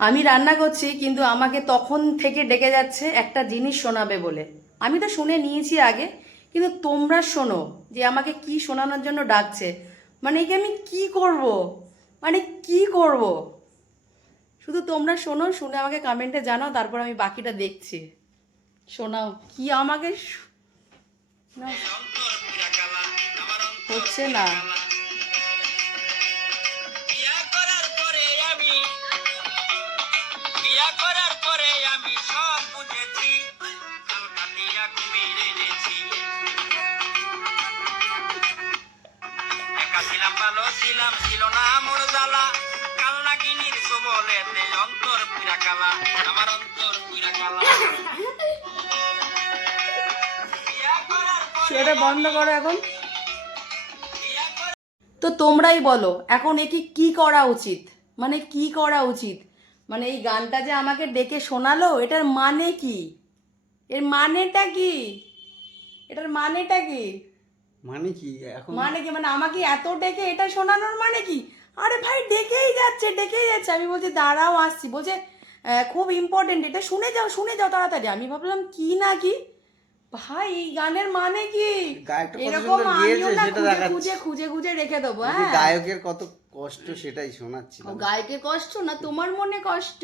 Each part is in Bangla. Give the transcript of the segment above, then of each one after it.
আমি রান্না করছি কিন্তু আমাকে তখন থেকে ডেকে যাচ্ছে একটা জিনিস শোনাবে বলে। আমি তো শুনে নিয়েছি আগে, কিন্তু তোমরা শোনো যে আমাকে কি শোনানোর জন্য ডাকছে। মানে একে আমি কি করব, মানে কি করব, শুধু তোমরা শোনো, শুনে আমাকে কমেন্টে জানাও, তারপর আমি বাকিটা দেখছি। শোনাও কি আমাকে না, হচ্ছে না। ভালো ছিলাম, ছিল না মোর জ্বালা, কাল নাগিনীর সবলেতে অন্তর পুরা কালা, আমার অন্তর পুরা কালা। সেটা বন্ধ করো এখন। তো তোমরাই বলো এখন একে কি করা উচিত, মানে কি করা উচিত। মানে এই গানটা যে আমাকে ডেকে শোনালো, এটার মানে কি, এর মানেটা কি, এটার মানেটা কি, মানে কি এখন? মানে কি, মানে আমাকে এত ডেকে এটা শোনানোর মানে কি? আরে ভাই ডেকেই যাচ্ছে ডেকেই যাচ্ছে, আমি বলছি দাঁড়াও আসছি, বলছে খুব ইম্পর্টেন্ট, এটা শুনে যাও শুনে যাও তাড়াতাড়ি। আমি ভাবলাম কি না কি, ভাই এই গানের মানে কি? গায়কটা কত এরকম সুন্দর আমিও গেয়েছে না সেটা খুঁজে দেখাচ্ছে। খুঁজে খুঁজে খুঁজে রেখে দেবো। বলছি হ্যাঁ, গায়কের কত কষ্ট সেটাই ও শোনাচ্ছিলাম। গায়কের কষ্ট না তোমার মনে কষ্ট?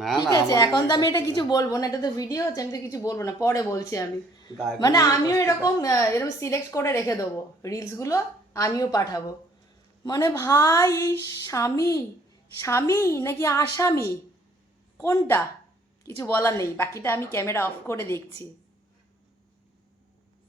না ঠিক না, আছে, আমার এখন মনে তো আমি কষ্ট এটা কিছু না। বলবো না, এটা তো ভিডিও হচ্ছে, আমি তো কিছু বলবো না, পরে বলছি আমি। গায়কের মানে মনে আমিও কষ্ট এরকম দেয়। এরকম সিলেক্ট করে রেখে দেবো রিলসগুলো, আমিও পাঠাবো। মানে ভাই এই স্বামী, স্বামী নাকি আসামি, কোনটা? কিছু বলার নেই, বাকিটা আমি ক্যামেরা অফ করে দেখছি।